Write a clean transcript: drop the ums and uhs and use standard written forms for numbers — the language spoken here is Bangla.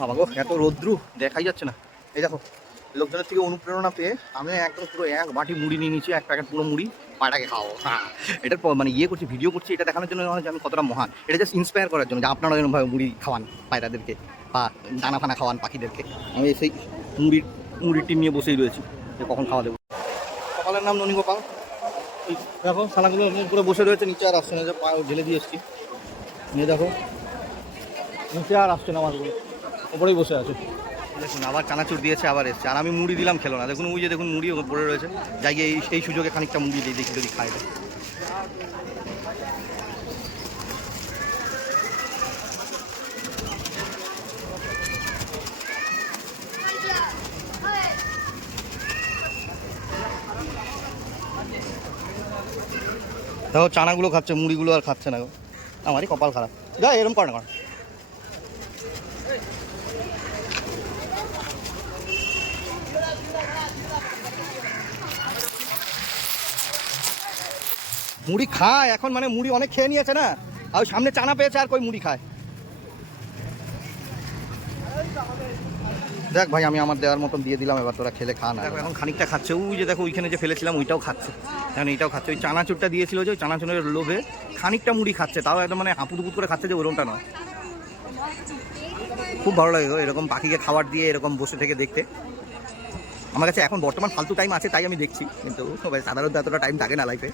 বাবা গো, এত রৌদ্রু দেখাই যাচ্ছে না। এই দেখো, লোকজনের থেকে অনুপ্রেরণা পেয়ে আমি একদম পুরো এক বাটি মুড়ি নিয়ে নিচ্ছি, এক প্যাকেট পুরো মুড়ি পাটাকে খাওয়াবো। হ্যাঁ, এটার মানে ইয়ে করছি, ভিডিও করছি, এটা দেখানোর জন্য নয় যে আমি কতটা মহান, এটা জাস্ট ইন্সপায়ার করার জন্য যে আপনারা এরকমভাবে মুড়ি খাওয়ান পায়রাদেরকে বা দানা ফানা খাওয়ান পাখিদেরকে। আমি সেই মুড়ির টিম নিয়ে বসেই রয়েছি যে কখন খাওয়া দেবো। সকালের নাম ননী গোপাল। দেখো সালাগুলো পুরো বসে রয়েছে, নিচে আর আসছে না, যে পা ঢেলে দিয়ে এসছি। নিয়ে দেখো নিচে আর আসছে না, মাছগুলো ওপরেই বসে আছে। দেখুন আবার চানাচুর দিয়েছে, আবার এসছে, আর আমি মুড়ি দিলাম, খেলো না। দেখুন ওই যে দেখুন মুড়ি পড়ে রয়েছে, যাই গিয়ে এই সুযোগে খানিকটা মুড়ি দিই, দেখি যদি খায় দেয়। দেখো চানাগুলো খাচ্ছে, মুড়িগুলো আর খাচ্ছে না গো, আমারই কপাল খারাপ। যা এরকম করে না কর। মুড়ি খায় এখন, মানে মুড়ি অনেক খেয়ে নিয়েছে না, আর সামনে চানা পেয়েছে আর কই মুড়ি খায়। দেখ ভাই, আমি আমার দেওয়ার মতন দিয়ে দিলাম, এবার তোরা খেলে খা না। দেখো এখন খানিকটা খাচ্ছে, ওই যে দেখো ওইখানে যে ফেলেছিলাম ওইটাও খাচ্ছে, এখন এইটাও খাচ্ছে। ওই চানাচুরটা দিয়েছিল যে, ওই চানাচুরের লোভে খানিকটা মুড়ি খাচ্ছে, তাও একদম মানে হাঁপুদুপুত করে খাচ্ছে, যে ওরমটা নয়। খুব ভালো লাগে এরকম পাখিকে খাবার দিয়ে এরকম বসে থেকে দেখতে। আমার কাছে এখন বর্তমান ফালতু টাইম আছে তাই আমি দেখছি, কিন্তু সাধারণত এতটা টাইম থাকে না লাইফে।